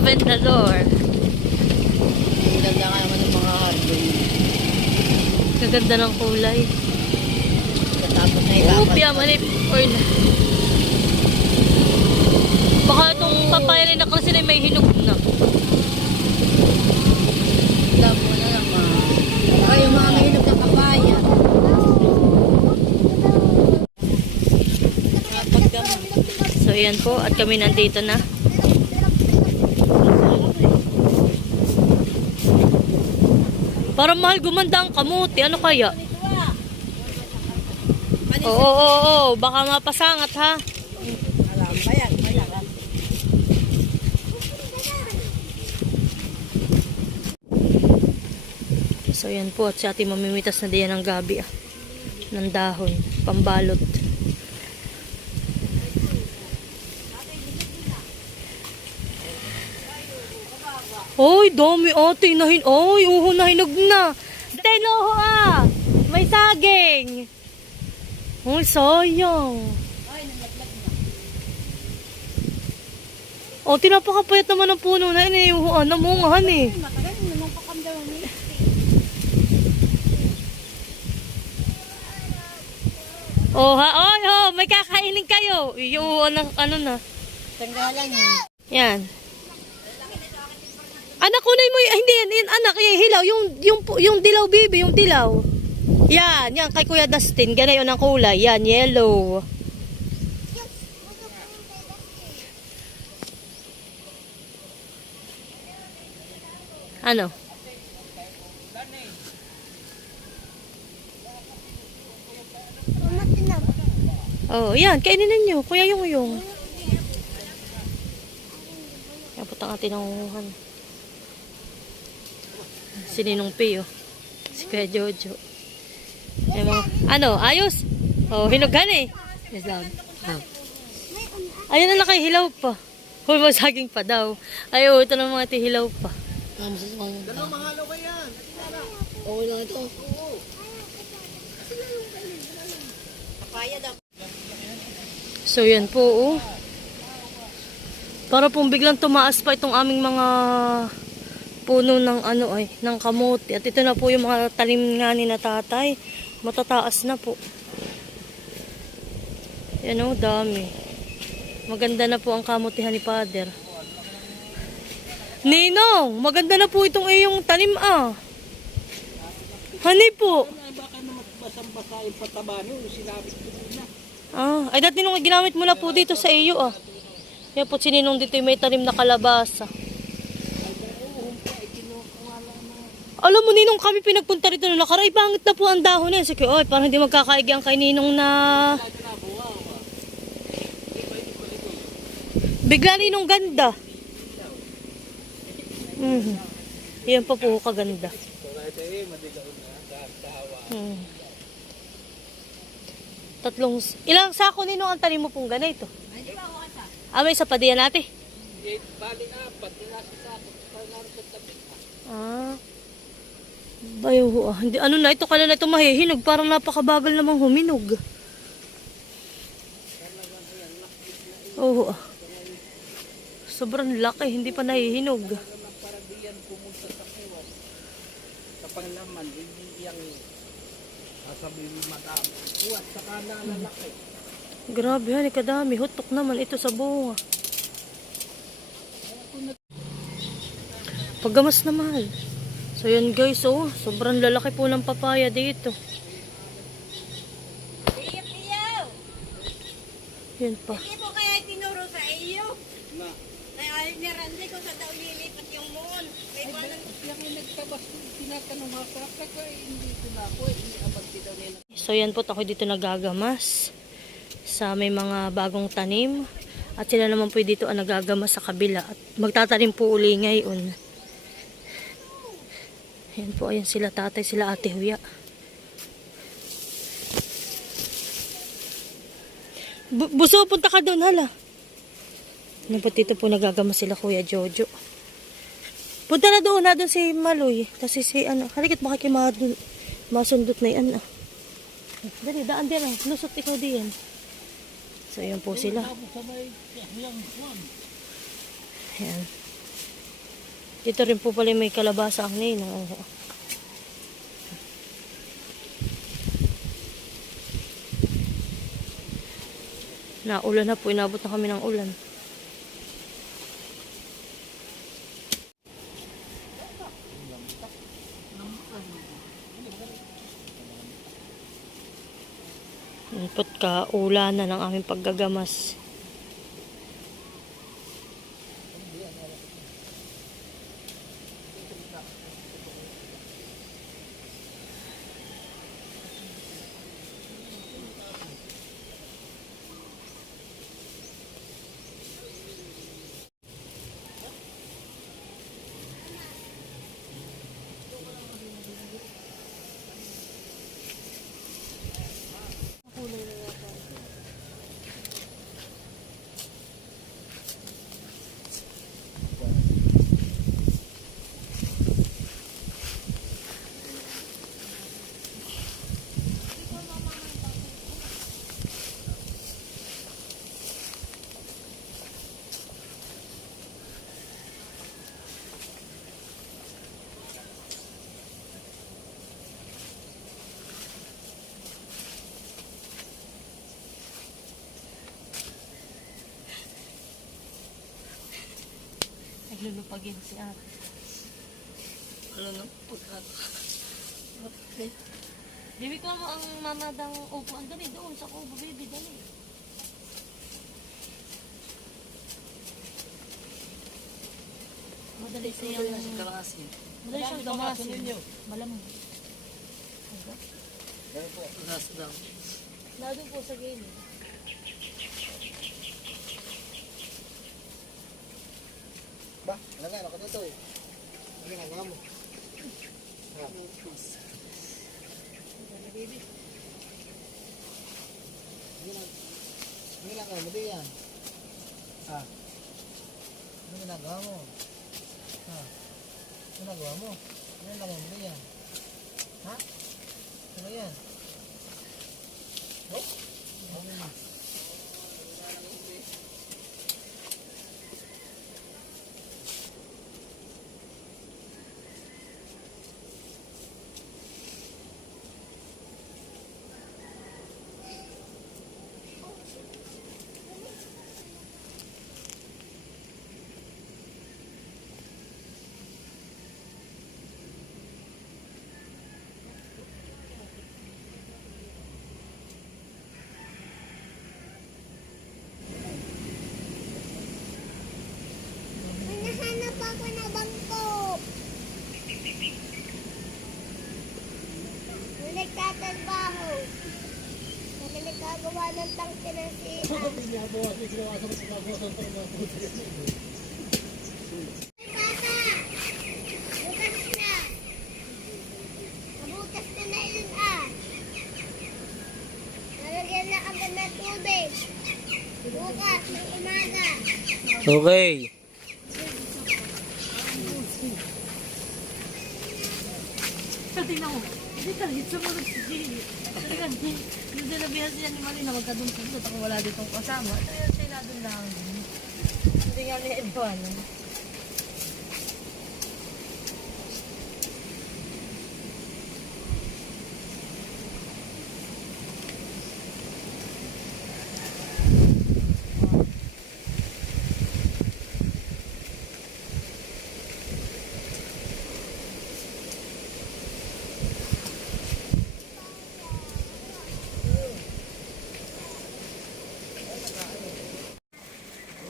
open the door. Ganda ka naman ng mga hardware. Gaganda ng kulay. Tapos na idapat. Upya, manip. Or na. Baka itong papaya rin na kasi na may hinog na. Alam mo na naman. Baka yung mga mahinog na papaya. So yan po, at kami nandito na. Parang mahal gumanda ang kamuti. Ano kaya? Oo. Baka mapasangat ha. Alam, bayan. So yan po, at si ate mamimitas na diyan ng gabi ng dahon, pambalot. Oy, dami ate, oy, nahinog na. Tenoho may saging. Oy, sayang. O, tinapakapayat naman ng puno na inayuhuan, namungahan eh. Oh, may kakainin kayo. Iuuan ng ano na. Tanggalan yun. Yan. Anak, kunay mo hindi yan, anak, yung hilaw, yung dilaw, bibi, yung dilaw. Yan, kay Kuya Dustin, ganayon ang kulay. Yan, yellow. Ano? Oh, yan, kainin ninyo, Kuya Yung. Kaya putang atin ang uhan. Si Ninong Pio. Si Kuya Jojo. Ano, ayos? Oh, hinugan eh. Yes, dad. Ayun na nakahilaw pa. Hoy, masaging pa daw. Ay, ito na mga tihilaw pa. Ganun, mahalo ka yan. Okay lang ito. Papaya daw. So, yan po, Para pong biglang tumaas pa itong aming mga puno ng ng kamote. At ito na po yung mga talim nga ni na tatay. Matataas na po. Yan dami. Maganda na po ang kamotihan ni Father. Ninong, maganda na po itong iyong tanim Hani po. Baka naman basang-basa yung pataba nyo. Sinabit ko na. Ay dati nung ginamit mo na po dito sa iyo Yan po sininong dito yung may tanim na kalabasa. Alam mo, Ninong, kami pinagpunta rito nung nakaray, bangit na po ang dahon na. Sige, parang hindi magkakaigyan kay Ninong na... Bigla Ninong ganda. Yan pa po kaganda. Ilang sako Ninong ang tanim mo pong ganito? May isa pa diyan natin? Bali apat. Nasa sako. Bayo hindi na ito kala na ito mahihinog, parang napakabagal namang huminog. Sobrang laki, hindi pa nahihinog. Kapag naman, hindi yung sabi mo madami. At saka nalalaki. Grabe yan, kadami. Hutok naman ito sa bunga. Paggamas na mahal. So yan guys, sobrang lalaki po ng papaya dito. Yan pa. Hindi po kaya tinuro sa iyo. Kaya nirandi ko sa daw lilipat yung moon. Ay, yung nagtabas, tinatanong mga ko, hindi ko na ako, hindi abag daw nila. So yan po, ako dito nagagamas sa may mga bagong tanim. At sila naman po dito ang nagagamas sa kabila. At magtatanim po uli ngayon. Ayan po, ayan sila tatay, sila ate Huya. Buso, punta ka doon, hala. Napat dito po nagagama sila Kuya Jojo. Punta na doon si Maloy. Kasi si halikit baka kayo masundot na yan. Dali, daan din lusot ikaw diyan. So, ayan po sila. Ayan. Dito rin po pala may kalabasa ang nino. Naulan na po, inabot na kami ng ulan. Input ka, ulanan ng aming paggagamas. Naglulupagin si ate. Ano na? Pagkat. Baby ko mo ang mama daw upuan. Dali doon sa kubo, baby. Dali. Madali siyang... Kalasin. Madali siyang gamasin. Malamang. Dahil po, kalas daw. Nandun po sa gilid. Ba, nagano ka dito eh. Ano ginagawa mo? Ha? Ano ginagawa mo di yan? Ha? Ano ginagawa mo? Ha? Ano ginagawa mo? Ano ginagawa mo di yan? Ha? Ano yan? Oh? Ano yan? Nahanap ako na bangko. Nung nagtatrabaho. Nung nagkagawa ng tangke ng siya. Bata! Bukas na! Mabukas na yun ah. Nalagyan na agad ng tubig. Bukas ng umaga. Okay. Tingnan mo. Hindi talaga sumunod si Jimmy. Talaga, yung dinabihan siya ni Marina, magkadungkot ako wala ditong kasama. Kaya sila doon lang. Hindi nga niya iniwanan.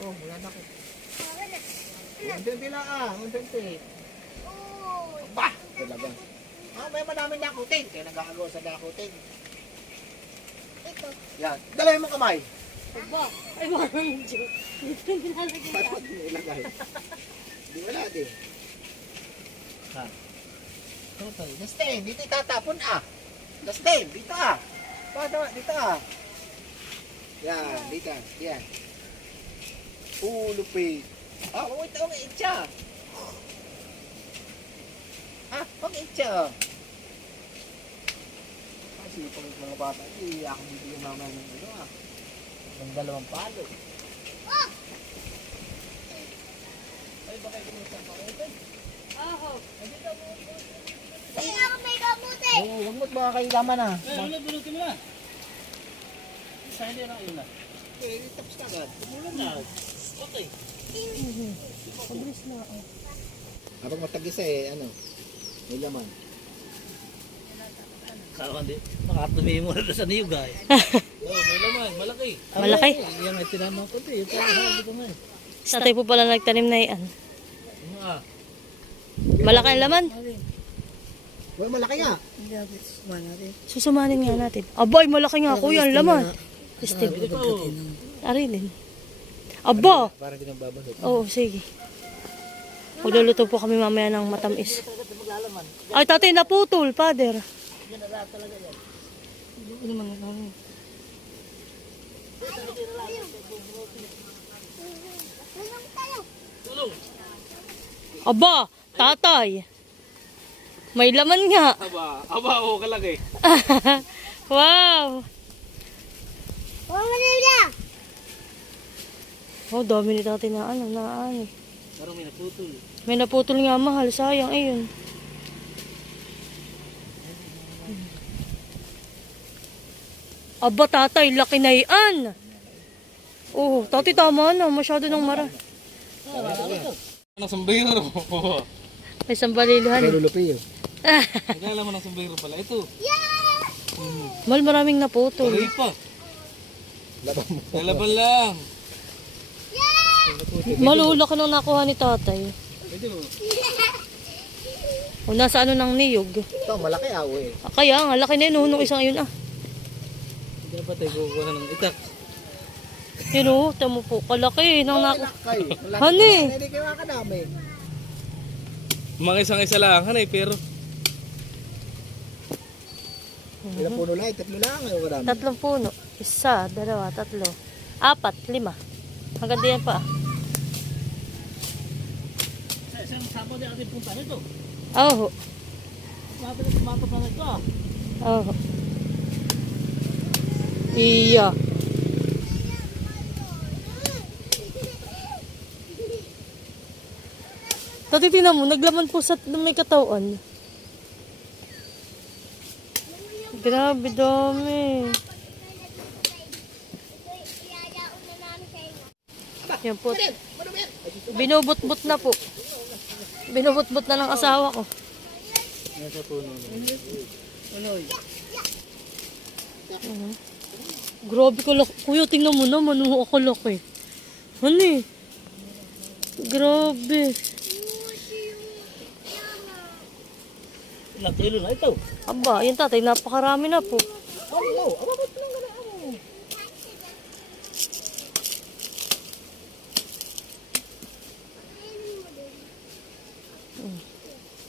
Oh, wala na ko. 120 lang ah, 120. Oo. Ba! Talaga. Ah, may madami dakutin. Kaya nagkakagawa sa dakutin. Ito. Yan. Dalayan mo kamay. Ba? Ay, wala yung joke. Dito yung nilalagay Ba't yan. mo ilagay? Di wala din. Ha? Okay. Dustin, dito itatapon ah. Dustin, dito ah. Dito ah. Yan, dito. Yan. Lupit. Ah, wait, okay, itcha. Ha? Okay, itcha. Kasi pag mga bata, ako bibigyan mama ng ano ah. Ng 2 palo. Oh! Ay, baka kinusan pa ko ito. Ay, ako may kamuti. Oo, huwag mo't baka kayo laman ah. Bunutin mo na. Sa hindi na una. Okay, tapos na agad. Bunutin na. Okay. Pabilis na. Oh. Habang matagisa eh, ano, may laman. Kala hindi. Makatumi mo na sa niyog ay. Oo, may laman. Malaki. Malaki. Yan ay tinamang ko ito. Yung sabi ko nga eh. Tatay po pala nagtanim na yan. Ah. Malaki ang laman. Well, malaki nga. Susumanin nga natin. Abay, malaki nga kuya ang laman. Steve, Ito pa oh. arilin. Aba! Parang di nang babalot. Oo, sige. Magluluto po kami mamaya ng matamis. Ay, tatay, naputol, father. Tulong tayo. Tulong. Aba, tatay. May laman nga. Aba, oo, kalaki. Wow! Huwag mo nila. Oh, dami ni tatay na ano. Parang may naputol. May naputol nga mahal, sayang, ayun. Aba, tatay, laki na yan. Oh, tatay, tama na. Masyado nang mara. Ang sombrero. May sambaliluhan. Pero lupi yun. Nagala mo ng sombrero pala. Ito. Mal, maraming naputol. Pari pa. Laban mo. Lalaban lang. Malula ka nang nakuha ni tatay. Ito. O, nasa ano ng niyog. Ito, malaki awe eh. Kaya nga, laki na yun. Nung isang yun Hindi na pa tayo kukuha ng itak. Yun o, tamo po. Kalaki. Nang naku... Kayo. Hani? Hindi kayo makakadami. Mga isang-isa lang, hanay, pero Ilang puno lang, tatlo lang kayo kadami. 3 puno. 1, 2, 3, 4, 5. Hanggang diyan pa. sa isang sapo din ating punta nito. Oo. Tumatot na ito ah. Oo. Iya. Tatitingnan mo, naglaman po sa may katawan. Grabe, dami. Iyayaon na namin sa inyo. Yan po. Binubot-bot na po. Binubot-bot na ng asawa ko. Nasa puno na. Grabe ka laki. Kuya, tingnan mo naman. Ano ako laki. Ano eh? Grabe. Ilang kilo na ito. Aba, yan tatay. Napakarami na po.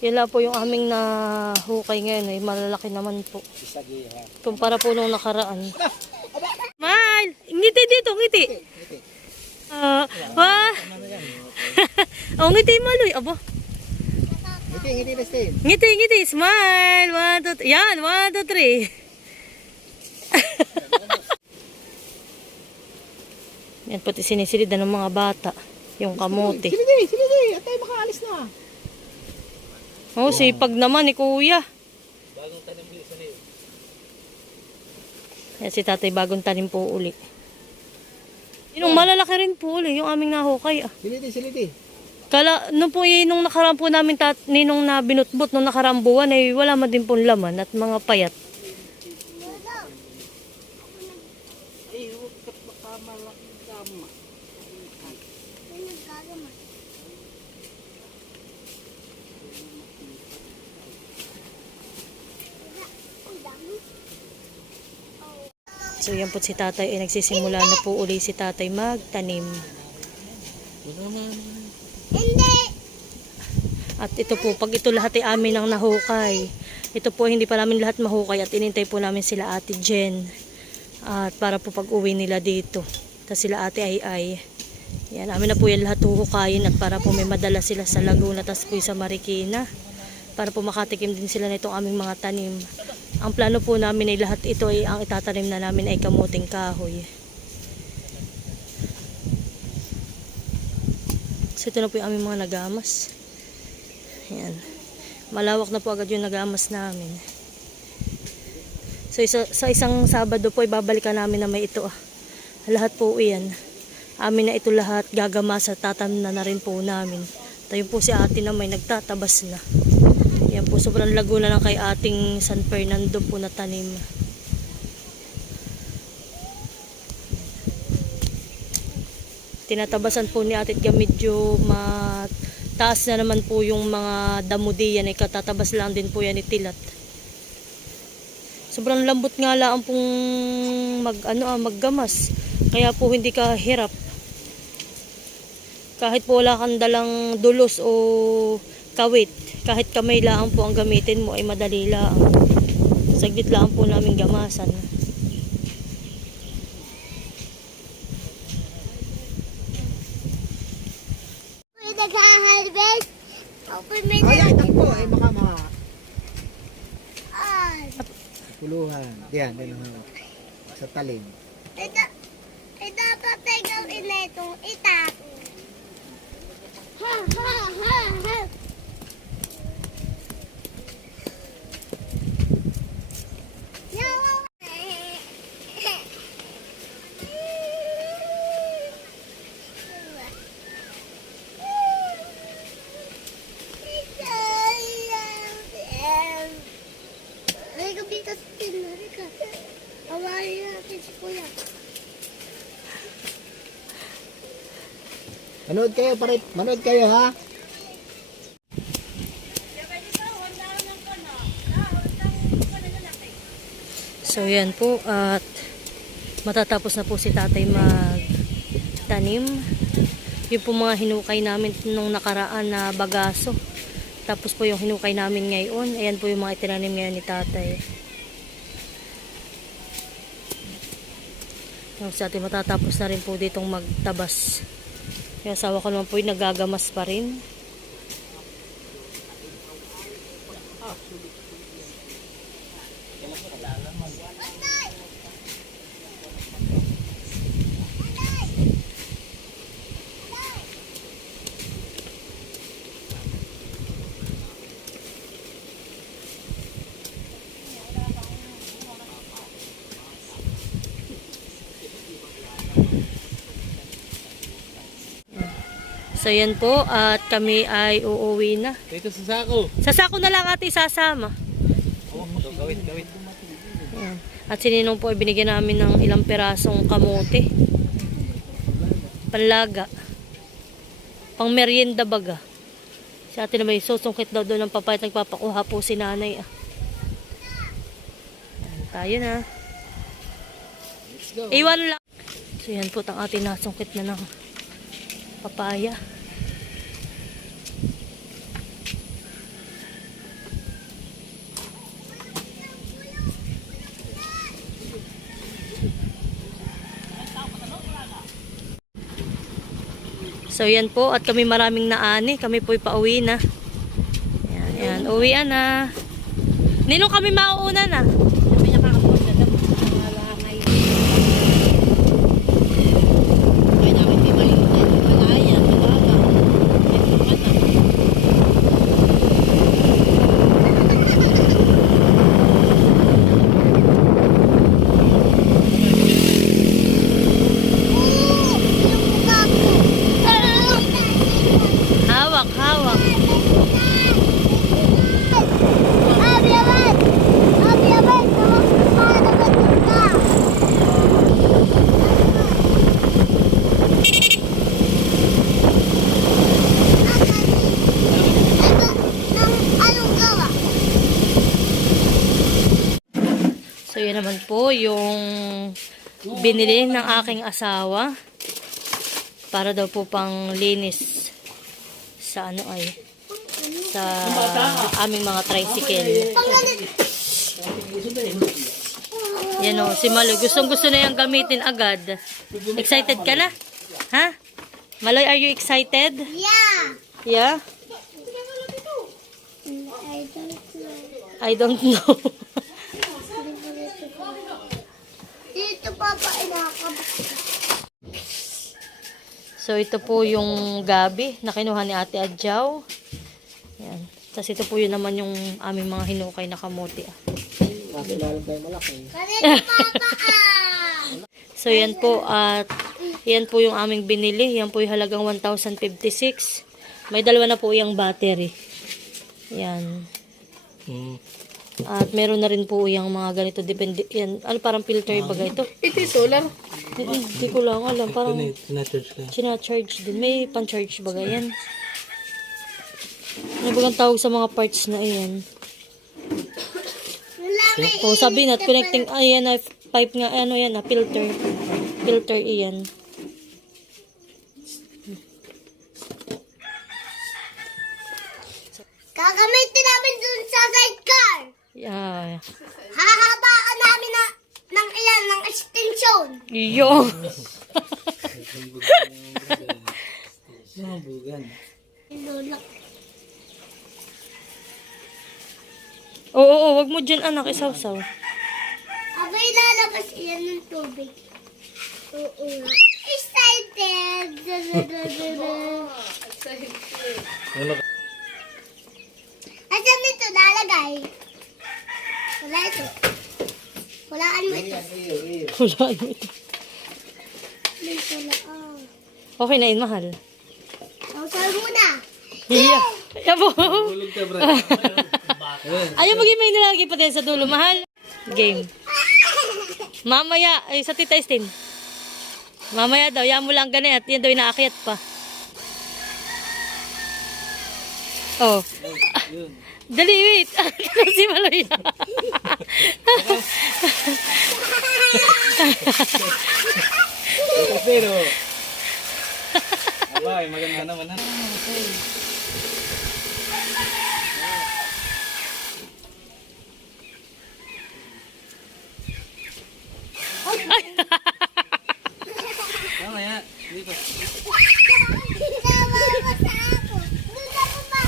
Yan lang po yung aming nahukay ngayon. Ay, malalaki naman po. Isagi ha. Kumpara po nung nakaraan. Mahal! Ngiti dito, ngiti. Wah! Oh, ngiti maloy. Aba. Ngiti na stain. Ngiti, ngiti. Smile. 1, 2, 3. Yan, 1, 2, 3. Yan pati sinisilid na ng mga bata. Yung kamote. Silidi. At tayo makaalis na. Oh, sipag naman ni kuya. Bagong tanim ulit sa niyo. Yan si tatay bagong tanim po uli. Yung malalaki rin po uli, yung aming nahukay. Silidi. Nung po nung nakaraan po namin ninong na binutbot nung nakarang buwan ay wala man din pong laman at mga payat. Ay, huwag ka baka malaking tama. So yan po si tatay ay nagsisimula na po uli si tatay magtanim. Hindi. At ito po, pag ito lahat ay amin ang nahukay. Ito po hindi pa namin lahat mahukay at inintay po namin sila Ate Jen. At para po pag uwi nila dito. Tapos sila Ate Ay. Yan, amin na po yan lahat huhukayin at para po may madala sila sa Laguna tapos po sa Marikina. Para po makatikim din sila nitong aming mga tanim. Ang plano po namin ay lahat ito ay ang itatanim na namin ay kamuting kahoy. So ito na po yung aming mga nagamas. Ayan. Malawak na po agad yung nagamas namin. So sa isang Sabado po ibabalikan namin na may ito. Lahat po yan. Amin na ito lahat gagamas at tatamnan na rin po namin. Tayo po si ate na may nagtatabas na. Yan po, sobrang lago na lang kay ating San Fernando po na tanim. Tinatabasan po ni ate at medyo mataas na naman po yung mga damo diyan. Ay katatabas lang din po yan ni Tilat. Sobrang lambot nga lang pong maggamas. Kaya po hindi ka hirap. Kahit po wala kang dalang dulos o kawit, kahit kamay lang po ang gamitin mo ay madali lang. Saglit lang po namin gamasan. May nag-harvest. Open may Ay, takbo. Ay, baka mga Ay. puluhan. Yan, yan ang sa talim. Dapat ay gawin na itong itak. Ha, ha, ha, ha. Yaw. Halika, bitas din. Halika. Awarin natin si Kuya. Manood kayo ha. So yan po at matatapos na po si tatay magtanim. Yung po mga hinukay namin nung nakaraan na bagaso. Tapos po yung hinukay namin ngayon. Ayan po yung mga itinanim ngayon ni tatay. Yung sa atin matatapos na rin po ditong magtabas. Yung asawa ko naman po yung nagagamas pa rin. So yan po at kami ay uuwi na. Dito sa sako. Sa sako na lang ate isasama. Gawin. Ayan. At si Ninong po ay binigyan namin ng ilang pirasong kamote. Panlaga. Pang merienda baga. Si ate na may susungkit daw doon ng papayat. Nagpapakuha po si nanay. Ayan, tayo na. Let's go. Iwan lang. So yan po ang ating nasungkit na ng papaya. So yan po at kami maraming naani. Kami po'y pauwi na. Yan, uwian na. Ninong kami mauuna na. Hawak, hawak. So yun naman po yung binili ng aking asawa para daw po pang linis sa sa aming mga tricycle. Yan o, si Maloy. Gustong-gusto na yung gamitin agad. Excited ka na? Ha? Maloy, are you excited? Yeah. Yeah? I don't know. Dito papa inakabak. So, ito po yung gabi na kinuha ni Ate Adjaw. Yan. Tapos ito po yun naman yung aming mga hinukay na kamote. Kasi lalong tayo malaki. Kanina papa So yan po at yan po yung aming binili. Yan po yung halagang 1,056. May dalawa na po yung battery. Yan. At meron na rin po yung mga ganito. Depende. Yan. Ano parang filter baga ito? Ito yung solar. Hindi ko lang alam. Parang Tina-charge ka. sinacharge din. May pan-charge baga yan. Ano bagang tawag sa mga parts na iyan? O sabi na connecting ayan na pipe nga ano yan na filter iyan. Gagamitin namin dun sa sidecar. Yeah. Hahabaan namin ng ilan, ng extension. Iyo. Mga bugan. Lola. Oo, wag mo dyan anak isaw-saw. Abay, lalabas iyan ng tubig. Oo nga. Excited! Asan ito nalagay? Wala ito. Walaan mo ito. Wala mo ito. May walaan. Okay na yun, mahal. Sausal muna. Iya. Yabo. Hulog ka, bro. Ayaw maging may nilalagay pa din sa dulo, mahal. Game. Mamaya, ay sa tita Estin. Mamaya daw, yan mo lang ganun at yan daw inaakyat pa. Oh. Dali, wait. Ano si Maloy? Pero, abay, maganda naman ha. Mamaya, dito. Tama mo sa ako. Doon ako pa.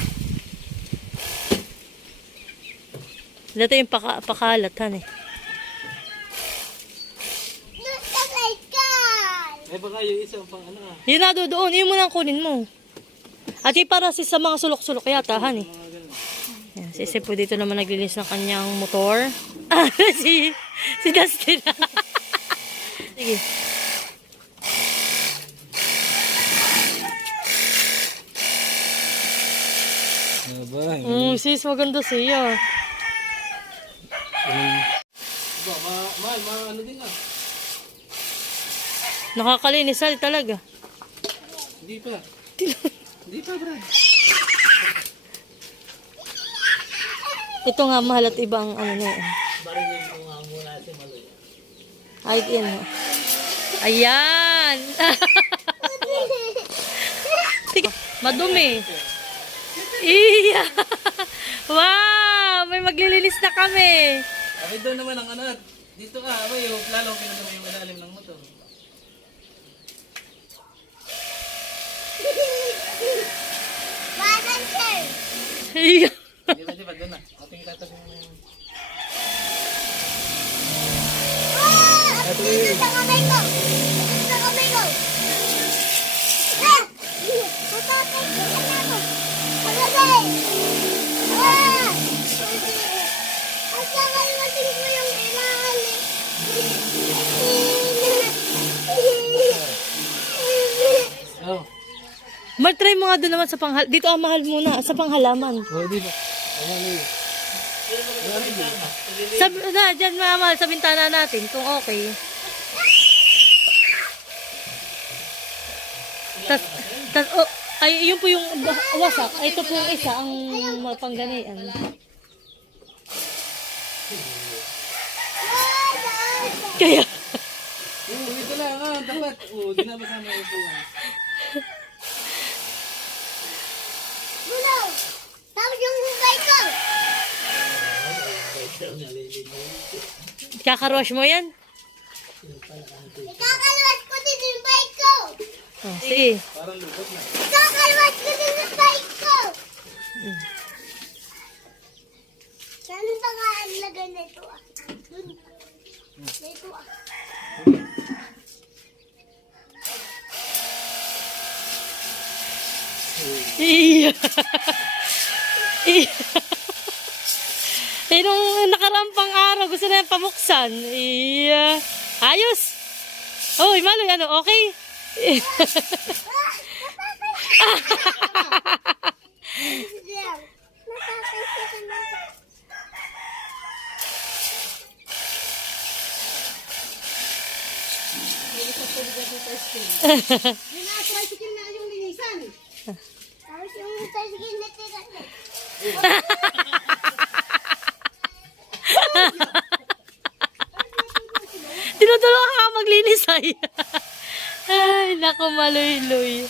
Dito yung pakalat, han eh. Doon sa sidecar. Eh baka yung isa pang ano ah. Yun na doon, yun mo nang kunin mo. At yung para sa mga sulok-sulok yata, han eh. Yan, si Sip po dito naman naglinis ng kanyang motor. si Dustin. Sige. Abay. Sis, maganda siya. Ano din ah. Nakakalinis talaga. Hindi pa. Hindi pa, Brad. Ito nga mahal at iba ang ano na yun. Baringin mo nga muna si Maloy. Ay, yan. Ayan. Sige, madumi. Iya. Wow, may maglilinis na kami. Abay doon naman ang ano. Dito ka, abay, lalo pinagano yung ilalim ng motor. Parang sir. Iya. Di ba, doon na. Ating itatabi mo. Ah! Dito sa kamay ko. Dito sa kamay ko. Ah! Putapin ko na ako. Palagay. Ah! At saka iwasin ko yung ilahan eh. Oh. Mag-try mo nga doon naman sa panghal. Dito ang mahal muna, sa panghalaman. Oh, di ba? Sabi na, dyan mahal sa bintana natin kung okay. Oh, ay, yun po yung wasak. Ay, ito po yung isa, ang pangganian. Kaya, Ito lang ah, dapat. Di na ba sama yung upuan? Bulo! Tapos yung hugay ko. kakarwash mo yan? Ikakalwas ko din yung bike ko. Oh, sige. Ikakalwas ko din yung bike ko. Saan ba nga ang lagay na ito ah? Ito ah. Iya. Eh, nung nakarampang araw, gusto na yung pamuksan. Iya. Ayos! Oy, Maloy, ano, okay? Diyan. Natatay ka na. Tricycle na yung linisan. Tapos yung tricycle na tira. Tinutulungan ka maglinis ay. Ay, naku, Maloy-loy.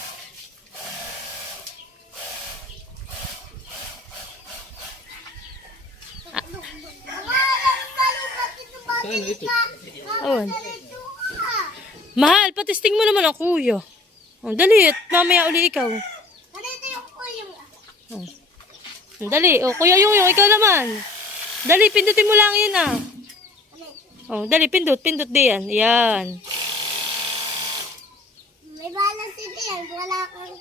Awan. Mahal, patisting mo naman ang kuya. Oh, dali, at mamaya uli ikaw. Ganito yung kuyong. Dali, oh, kuya yung, ikaw naman. Dali, pindutin mo lang yun ah. Oh, dali, pindut diyan. Yan. May balance din yan. Wala kang